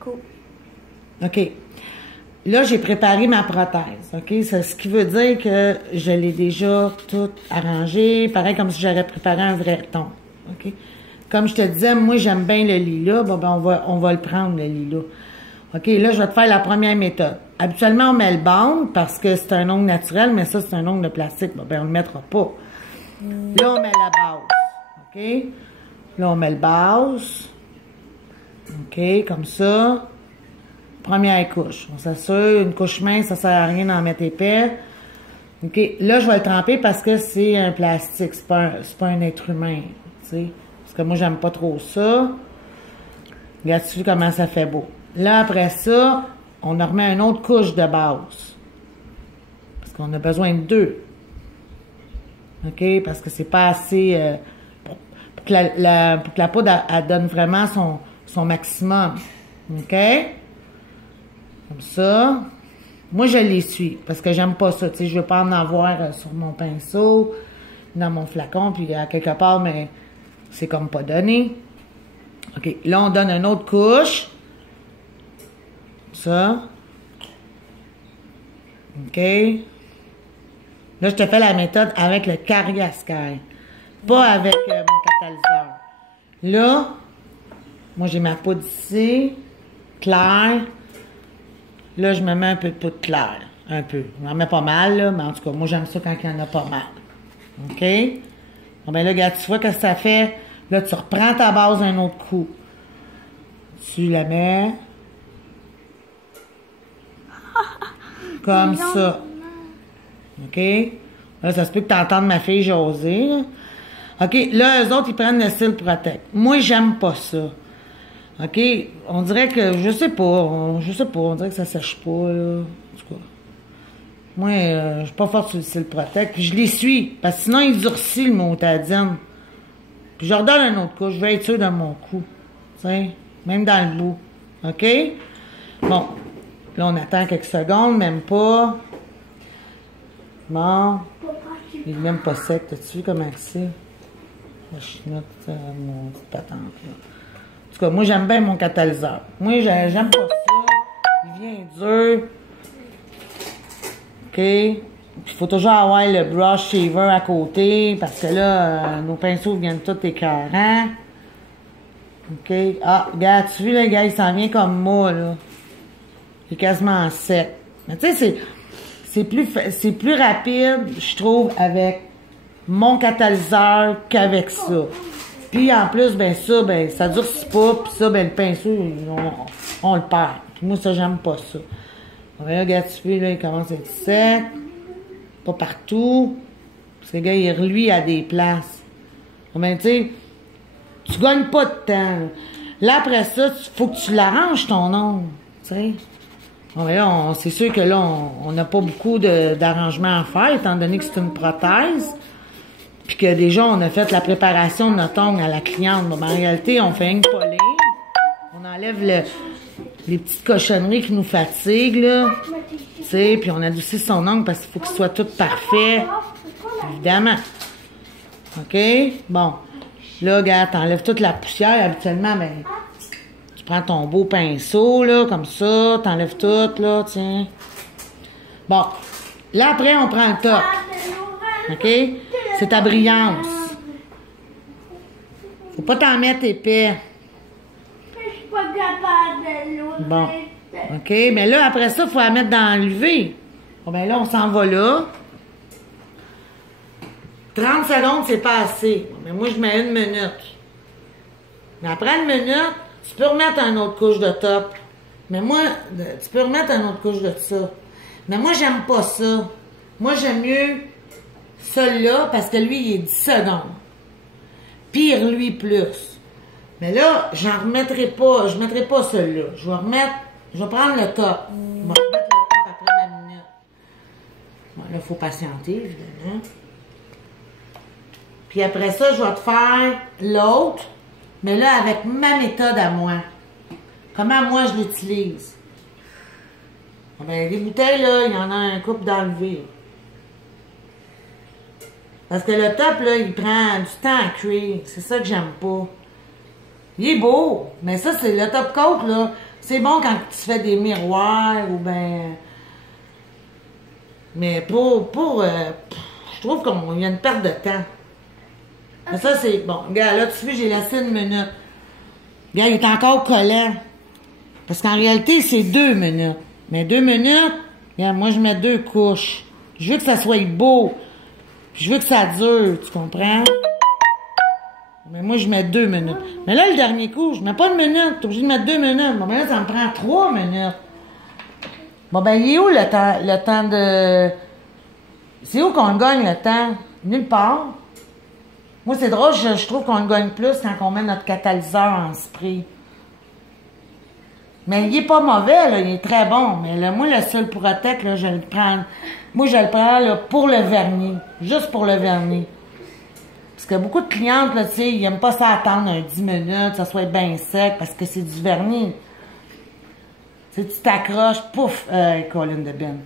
Cool. OK. Là, j'ai préparé ma prothèse, OK? C'est ce qui veut dire que je l'ai déjà tout arrangé, pareil comme si j'aurais préparé un vrai ton, OK? Comme je te disais, moi, j'aime bien le lilas, bon, ben, on va le prendre, le lilas. OK, là, je vais te faire la première méthode. Habituellement, on met le bande parce que c'est un ongle naturel, mais ça, c'est un ongle de plastique, bon, ben, on le mettra pas. Là, on met la base, OK? Là, on met le base, OK, comme ça. Première couche. On s'assure, une couche mince, ça sert à rien d'en mettre épais. OK. Là, je vais le tremper parce que c'est un plastique. C'est pas un être humain. Tu sais. Parce que moi, j'aime pas trop ça. Regarde-tu comment ça fait beau. Là, après ça, on en remet une autre couche de base. Parce qu'on a besoin de deux. OK? Parce que c'est pas assez... pour que la poudre, elle donne vraiment son maximum. OK? Comme ça. Moi, je l'essuie parce que j'aime pas ça. Tu sais, je veux pas en avoir sur mon pinceau, dans mon flacon, puis à quelque part, mais c'est comme pas donné. OK. Là, on donne une autre couche. Ça. OK. Là, je te fais la méthode avec le Cariasky. Pas avec mon catalyseur. Là, moi, j'ai ma poudre ici. Claire. Là, je me mets un peu de poudre claire. Un peu. J'en mets pas mal, là, mais en tout cas, moi, j'aime ça quand il y en a pas mal. OK? Bon, ben là, regarde, tu vois ce que ça fait. Là, tu reprends ta base un autre coup. Tu la mets. Comme ça. OK? Là, ça se peut que tu entendes ma fille jaser, là. OK? Là, eux autres, ils prennent le Cils Protect. Moi, j'aime pas ça. OK? On dirait que, je sais pas, on dirait que ça sèche pas, là. En tout cas. Moi, je suis pas forte sur le Cils Protect, puis je l'essuie, parce que sinon, il durcit le motadine. Puis je redonne un autre coup, je vais être sûr de mon cou. Tu sais? Même dans le bout. OK? Bon. Là, on attend quelques secondes, même pas. Bon. Il est même pas sec. T'as-tu vu comment c'est? La chinotte, mon petite patente, là. En tout cas, moi, j'aime bien mon catalyseur. Moi, j'aime pas ça. Il vient dur. OK? Puis, il faut toujours avoir le brush shaver à côté, parce que là, nos pinceaux viennent tous écœurants. OK? Ah, regarde, tu vois, le gars, il s'en vient comme moi, là. Il est quasiment sec. Mais tu sais, c'est plus rapide, je trouve, avec mon catalyseur qu'avec ça. Puis en plus, ben ça durcit pas, puis ça, ben le pinceau, on le perd. Puis moi, ça, j'aime pas ça. Là, regarde, tu vois, là, il commence à être sec. Pas partout. Parce que le gars, lui, à des places. Ben, tu sais, tu gagnes pas de temps. Là, après ça, faut que tu l'arranges, ton ongle. Tu sais. Bon, ben là, c'est sûr que là, on n'a pas beaucoup d'arrangements à faire, étant donné que c'est une prothèse. Puis que déjà, on a fait la préparation de notre ongle à la cliente. Bon, ben, en réalité, on fait une polir. On enlève les petites cochonneries qui nous fatiguent, là. Tu sais, puis on adoucit son ongle parce qu'il faut qu'il soit tout parfait. Évidemment. OK? Bon. Là, regarde, t'enlèves toute la poussière. Habituellement, ben, tu prends ton beau pinceau, là, comme ça. T'enlèves tout, là, tiens. Bon. Là, après, on prend le top. OK? C'est ta brillance. Faut pas t'en mettre épais. Je suis pas capable de l'autre. Bon. OK? Mais là, après ça, il faut la mettre dans l'UV. Bon, ben là, on s'en va là. 30 secondes, c'est pas assez. Bon, mais moi, je mets 1 minute. Mais après 1 minute, tu peux remettre une autre couche de top. Mais moi, tu peux remettre une autre couche de ça. Mais moi, j'aime pas ça. Moi, j'aime mieux celui-là, parce que lui, il est 10 secondes. Pire, lui, plus. Mais là, j'en remettrai pas, je mettrai pas celui-là. Je vais prendre le top. Je vais remettre le top après ma minute. Bon, là, il faut patienter, évidemment. Puis après ça, je vais te faire l'autre, mais là, avec ma méthode à moi. Comment moi, je l'utilise. Bon, ben, les bouteilles, là, il y en a un couple d'enlever. Parce que le top, là, il prend du temps à cuire. C'est ça que j'aime pas. Il est beau, mais ça, c'est le top coat, là. C'est bon quand tu fais des miroirs ou ben... Mais je trouve qu'il y a une perte de temps. Mais ça, c'est... Bon, regarde, là, tu vois, j'ai laissé 1 minute. Regarde, il est encore collant. Parce qu'en réalité, c'est 2 minutes. Mais 2 minutes, regarde, moi, je mets 2 couches. Je veux que ça soit beau. Puis je veux que ça dure, tu comprends? Mais moi, je mets 2 minutes. Mais là, le dernier coup, je mets pas 1 minute. T'es obligé de mettre 2 minutes. Bon, ben là, ça me prend 3 minutes. Bon, ben, il est où le temps de... C'est où qu'on gagne le temps? Nulle part. Moi, c'est drôle, je trouve qu'on le gagne plus quand on met notre catalyseur en spray. Mais il est pas mauvais, là, il est très bon. Mais là, moi, le Cell Protect, là, je le prends... Moi, je le prends là, pour le vernis. Juste pour le vernis. Parce que beaucoup de clientes, là, tu sais, ils n'aiment pas ça attendre 10 minutes, ça soit bien sec, parce que c'est du vernis. Tu sais, tu t'accroches, pouf, colline de Ben.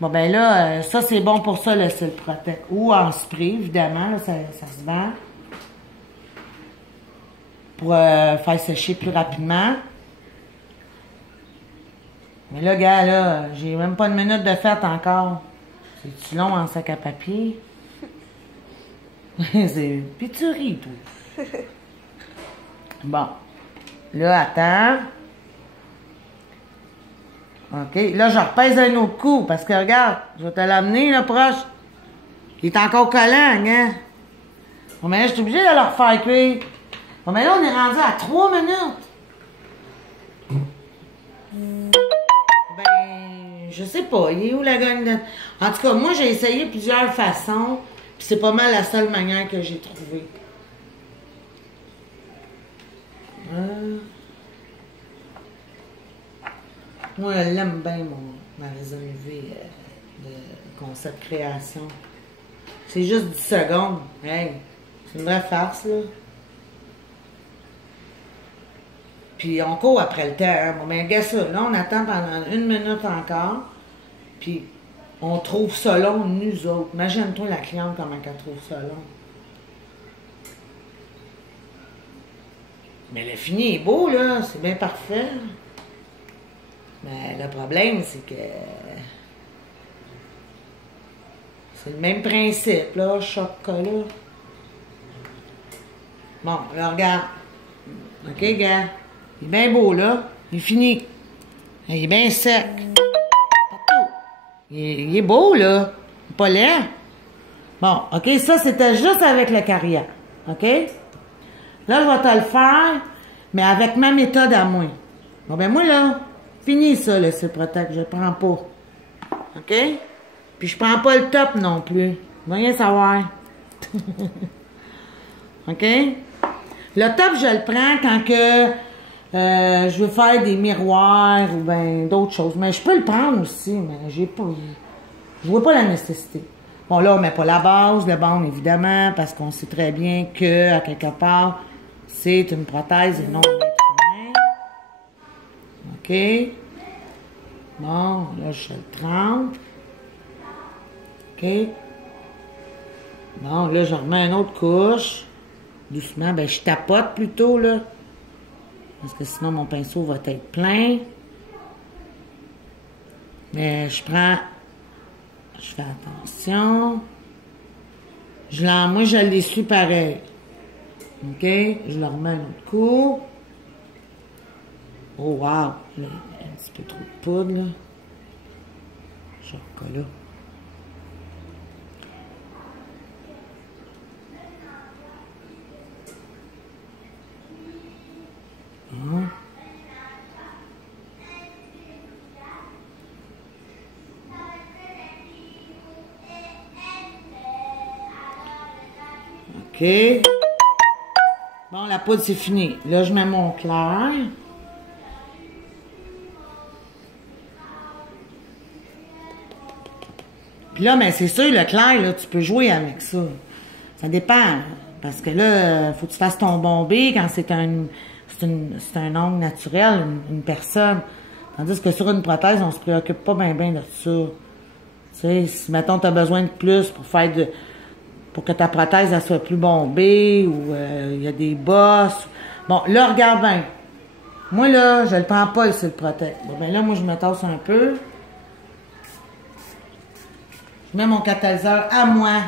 Bon, ben là, ça, c'est bon pour ça, le Cell Protect. Ou en spray, évidemment, là, ça se vend. Pour faire sécher plus rapidement. Mais là, gars, là, j'ai même pas 1 minute de fête encore. C'est-tu long en sac à papier? Puis tu ris, toi. Bon. Là, attends. OK. Là, je repèse un autre coup. Parce que, regarde, je vais te l'amener, là, proche. Il est encore collant, hein? Bon, mais là, je suis obligée de le refaire cuire. Bon, mais là, on est rendu à 3 minutes. Ben, je sais pas. Il est où la gagne de... En tout cas, moi, j'ai essayé plusieurs façons. Puis c'est pas mal la seule manière que j'ai trouvée. Moi, elle l'aime bien, ma raison UV de concept création. C'est juste 10 secondes. Hey, c'est une vraie farce, là. Puis on court après le temps. Hein. Bon, ben, regarde ça. Là, on attend pendant 1 minute encore. Puis on trouve ça long, nous autres. Imagine-toi la cliente comment elle trouve ça long. Mais le fini est beau, là. C'est bien parfait. Mais le problème, c'est que... C'est le même principe, là, chocolat. Bon, là, regarde. OK, gars. Il est bien beau, là. Il est fini. Il est bien sec. Partout. Il est beau, là. Il est pas laid. Bon, OK, ça, c'était juste avec le carrière. OK? Là, je vais te le faire, mais avec ma méthode à moi. Bon, ben moi, là, fini ça, le Cell Protect. Je le prends pas. OK? Puis je prends pas le top non plus. Va rien savoir. OK? Le top, je le prends quand que je veux faire des miroirs ou ben d'autres choses. Mais je peux le prendre aussi, mais j'ai pas... Je vois pas la nécessité. Bon, là, on met pas la base, le bande, évidemment, parce qu'on sait très bien que, à quelque part, c'est une prothèse et non un être humain. OK? Bon, là, je le trempe. OK? Bon, là, je remets une autre couche. Doucement. Ben, je tapote plutôt, là. Parce que sinon, mon pinceau va être plein. Mais je prends... Je fais attention. Moi, je l'essuie pareil. OK? Je le remets un autre coup. Oh, wow! Il y a un petit peu trop de poudre, là. Chocolat. OK. Bon, la poudre, c'est fini. Là, je mets mon clair. Puis là, ben, c'est sûr, le clair, là, tu peux jouer avec ça. Ça dépend. Parce que là, faut que tu fasses ton bombé quand c'est un ongle naturel, une personne. Tandis que sur une prothèse, on se préoccupe pas bien de ça. Tu sais, si, mettons, tu as besoin de plus pour que ta prothèse elle soit plus bombée ou il y a des bosses. Bon, là, regarde bien. Moi, là, je le prends pas ici, le Protect. Bon, ben là, moi, je me tasse un peu. Je mets mon catalyseur à moi.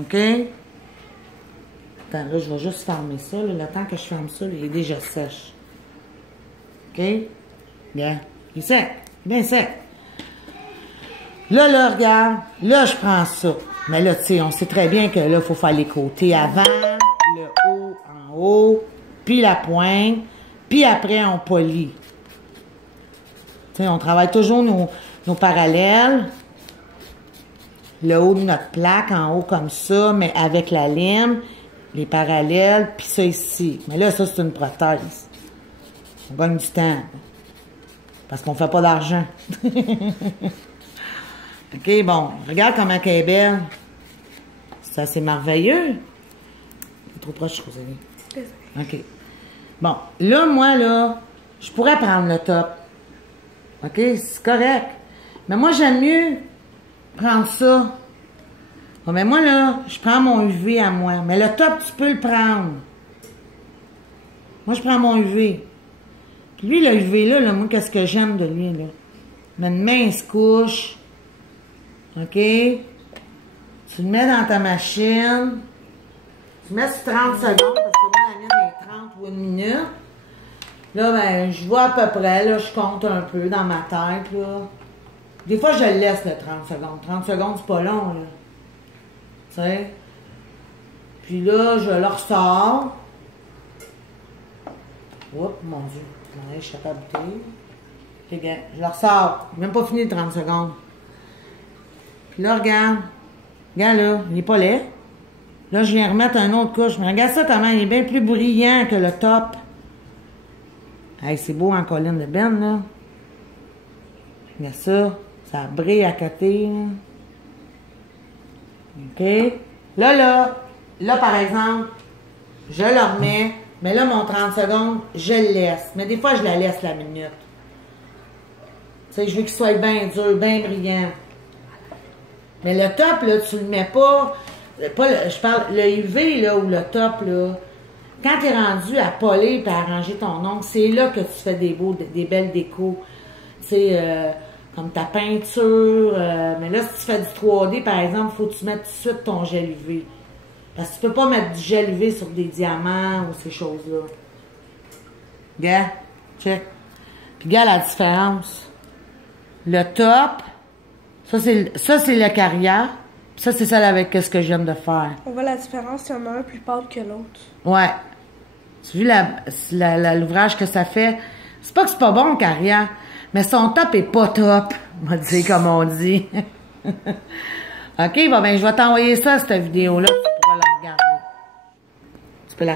OK? Attends, là, je vais juste fermer ça. Là. Le temps que je ferme ça, là, il est déjà sèche. OK? Bien. Il est sec. Bien sec. Là, regarde. Là, je prends ça. Mais là, tu sais, on sait très bien que là, il faut faire les côtés avant, le haut en haut, puis la pointe, puis après, on polit. Tu sais, on travaille toujours nos parallèles. Le haut de notre plaque, en haut comme ça, mais avec la lime, les parallèles, puis ça ici. Mais là, ça, c'est une prothèse. On gagne du temps. Parce qu'on fait pas d'argent. OK, bon. Regarde comment elle est belle. C'est assez merveilleux. C'est trop proche, Rosalie. OK. Bon. Là, moi, là, je pourrais prendre le top. OK? C'est correct. Mais moi, j'aime mieux prendre ça. Bon, mais moi, là, je prends mon UV à moi. Mais le top, tu peux le prendre. Moi, je prends mon UV. Puis lui, le UV, là, moi, qu'est-ce que j'aime de lui, là? Mais une mince couche. OK? Tu le mets dans ta machine. Tu mets sur 30 secondes, parce que moi, la mienne est 30 ou une minute. Là, ben, je vois à peu près, là, je compte un peu dans ma tête, là. Des fois, je le laisse, le 30 secondes. 30 secondes, c'est pas long, là. Tu sais? Puis là, je le ressors. Oups, mon Dieu. Je suis à bouteille. Regarde, je le ressors. Même pas fini les 30 secondes. Puis là, regarde. Regarde là, il est pas laid. Là, je viens remettre un autre couche. Mais regarde ça comment il est bien plus brillant que le top. Hey, c'est beau en colline de benne, là. Regarde ça. Ça brille à côté, là. OK? Là, par exemple, je le remets. Mais là, mon 30 secondes, je le laisse. Mais des fois, je la laisse la minute. Tu sais, je veux qu'il soit bien dur, bien brillant. Mais le top, là, tu le mets pas... je parle, le UV, là, ou le top, là, quand tu es rendu à polir et à arranger ton ongle, c'est là que tu fais des belles décos. Tu sais, comme ta peinture. Mais là, si tu fais du 3D, par exemple, il faut que tu mettes tout de suite ton gel UV. Parce que tu peux pas mettre du gel UV sur des diamants ou ces choses-là. Regarde, check. Puis regarde la différence. Le top, ça c'est le carrière. Ça, c'est celle avec ce que je viens de faire. On voit la différence, il y en a un plus pâle que l'autre. Ouais. Tu as vu l'ouvrage que ça fait? C'est pas que c'est pas bon, carrière, mais son top est pas top, on va dire comme on dit. OK, bon, ben, je vais t'envoyer ça, cette vidéo-là. Tu pourras la regarder. Tu peux la